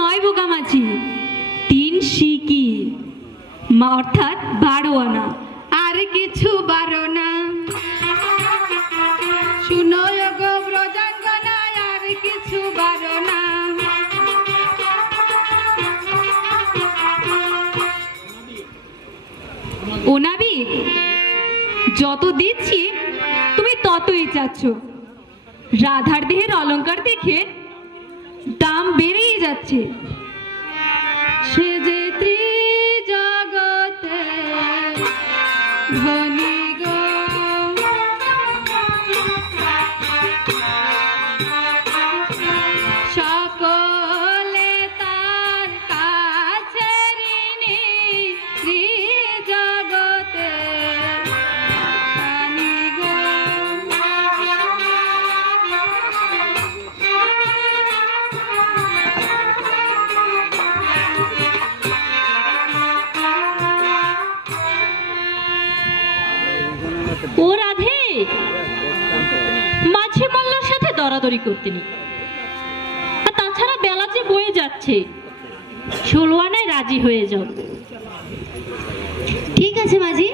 নয় বোকামাছি তিন সিকি অর্থাৎ বারো আনা। আর কিছু বারো না। শুনো আর কিছু বারো না। যত দিচ্ছি, তুমি ততই চাচ্ছ। রাধার দেহের অলঙ্কার দেখে যাচ্ছে। সে দরাদরি করতে নি। আর তাছাড়া বেলা যে বয়ে যাচ্ছে ষোলো আনায় রাজি হয়ে যাও। ঠিক আছে মাঝি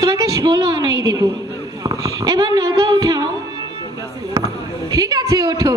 তোমাকে ষোলো আনাই দেব। এবার নৌকা উঠাও। ঠিক আছে ওঠো।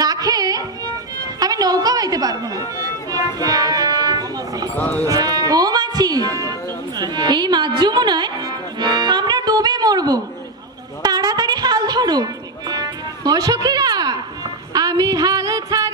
না খেয়ে আমি নৌকা বাইতে পারব না। ও মাছি, এই মাছ যমুনায় আমরা ডুবে মরবো। তাড়াতাড়ি হাল ধরো। ও সখীরা আমি হাল ছাড়ি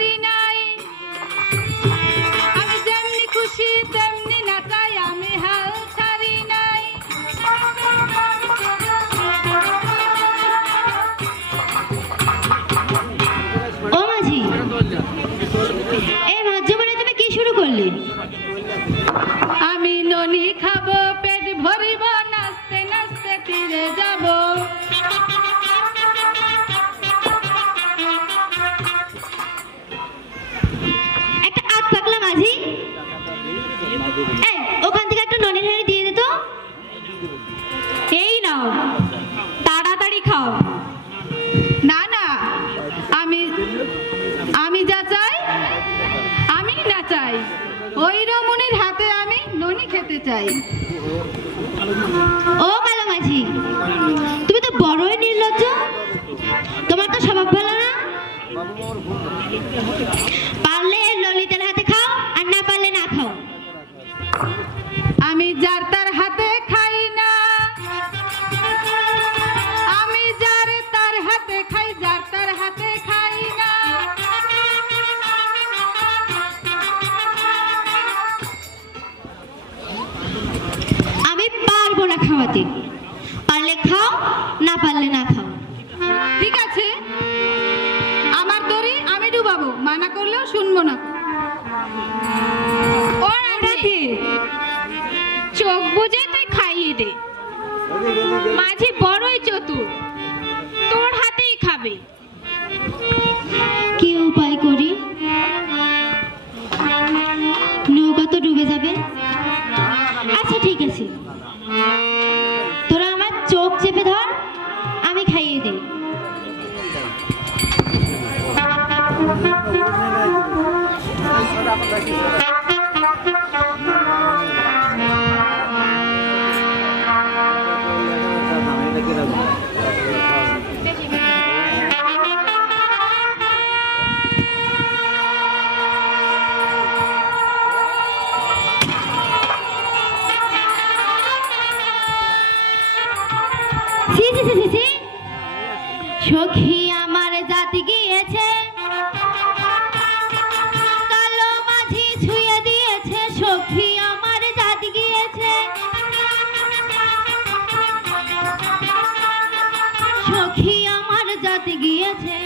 আমি ননি খাব, পেট ভরিব, নাচতে নাচতে তীরে যাব। একটা আগ পাকলা মাঝি। ওখান থেকে একটা ননের খেতে চাই ও কালো মাঝি তুমি তো বড়ই নির্লজ্জ। তোমার তো স্বভাব ভালো না। পারলে ললিতার হাতে খাও, আর না পারলে না খাও। আমি যার খাওয়াতে। পারলে খাও না পারলে না খাও। ঠিক আছে। আমার দড়ি আমি ডুবাবো। মানা করলেও শুনব না। ও রাধে। চোখ বুঝে তুই খাইয়ে দে। মাঝি চেপে ধর আমি খাইয়ে দিই। সি সি সি সি সি সখী আমার জাতি গিয়েছে। কালো মাঝি ছুঁয়ে দিয়েছে, সখী আমার জাতি গিয়েছে। সখী আমার জাতি গিয়েছে।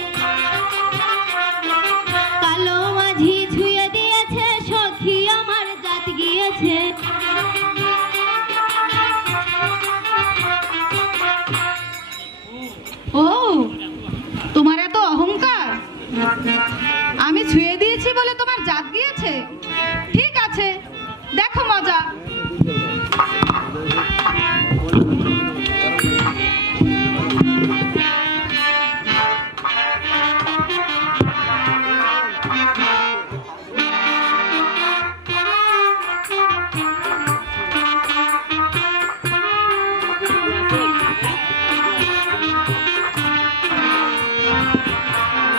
ও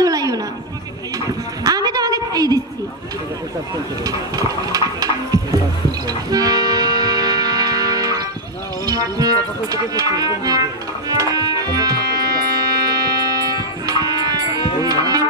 ধোলাইও না আমি তোমাকে খাইয়ে দিচ্ছি Thank you.